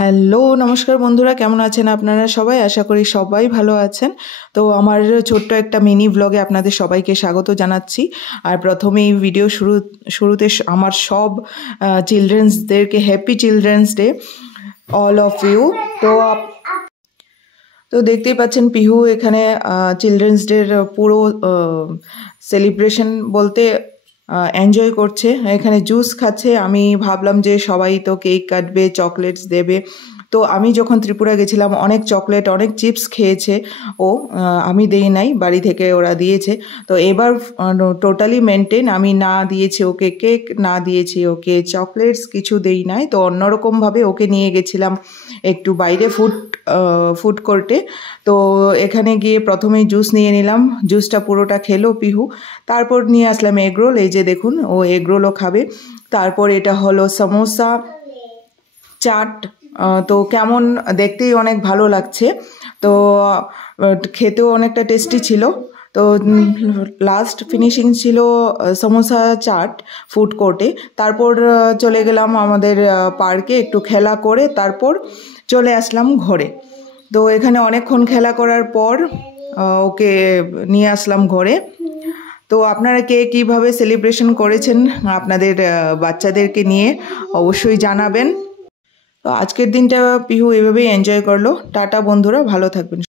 Hello নমস্কার বন্ধুরা, কেমন আছেন আপনারা সবাই? আশা করি সবাই ভালো আছেন। তো আমার ছোট্ট একটা মিনি ব্লগে আপনাদের সবাইকে স্বাগত জানাচ্ছি। আর প্রথমেই ভিডিও শুরুতে আমার সব চিলড্রেন্সদেরকে happy children's day, all of you. তো দেখতেই পাচ্ছেন পিহু এখানে চিলড্রেন্স ডের পুরো সেলিব্রেশন বলতে এনজয় করছে। এখানে জুস খাচ্ছে। আমি ভাবলাম যে সবাই তো কেক কাটবে, চকলেটস দেবে। তো আমি যখন ত্রিপুরা গেছিলাম অনেক চকলেট, অনেক চিপস খেয়েছে ও। আমি দেই নাই, বাড়ি থেকে ওরা দিয়েছে। তো এবার টোটালি মেনটেন, আমি না দিয়েছি ওকে কেক, না দিয়েছি ওকে চকলেটস, কিছু দেই নাই। তো অন্যরকমভাবে ওকে নিয়ে গেছিলাম একটু বাইরে ফুড কোর্টে। তো এখানে গিয়ে প্রথমেই জুস নিয়ে নিলাম, জুসটা পুরোটা খেলো পিহু। তারপর নিয়ে আসলাম এগরোল, এই যে দেখুন ও এগরোলও খাবে। তারপর এটা হলো সমোসা, চাট। তো কেমন দেখতেই অনেক ভালো লাগছে, তো খেতেও অনেকটা টেস্টি ছিল। তো লাস্ট ফিনিশিং ছিল সমোসা চাট ফুড কোর্টে। তারপর চলে গেলাম আমাদের পার্কে, একটু খেলা করে তারপর চলে আসলাম ঘরে। তো এখানে অনেকক্ষণ খেলা করার পর ওকে নিয়ে আসলাম ঘরে। তো আপনারা কে কীভাবে সেলিব্রেশন করেছেন আপনাদের বাচ্চাদেরকে নিয়ে অবশ্যই জানাবেন। তো আজকের দিনটা পিহু এভাবেই এনজয় করলো। টাটা বন্ধুরা, ভালো থাকবেন।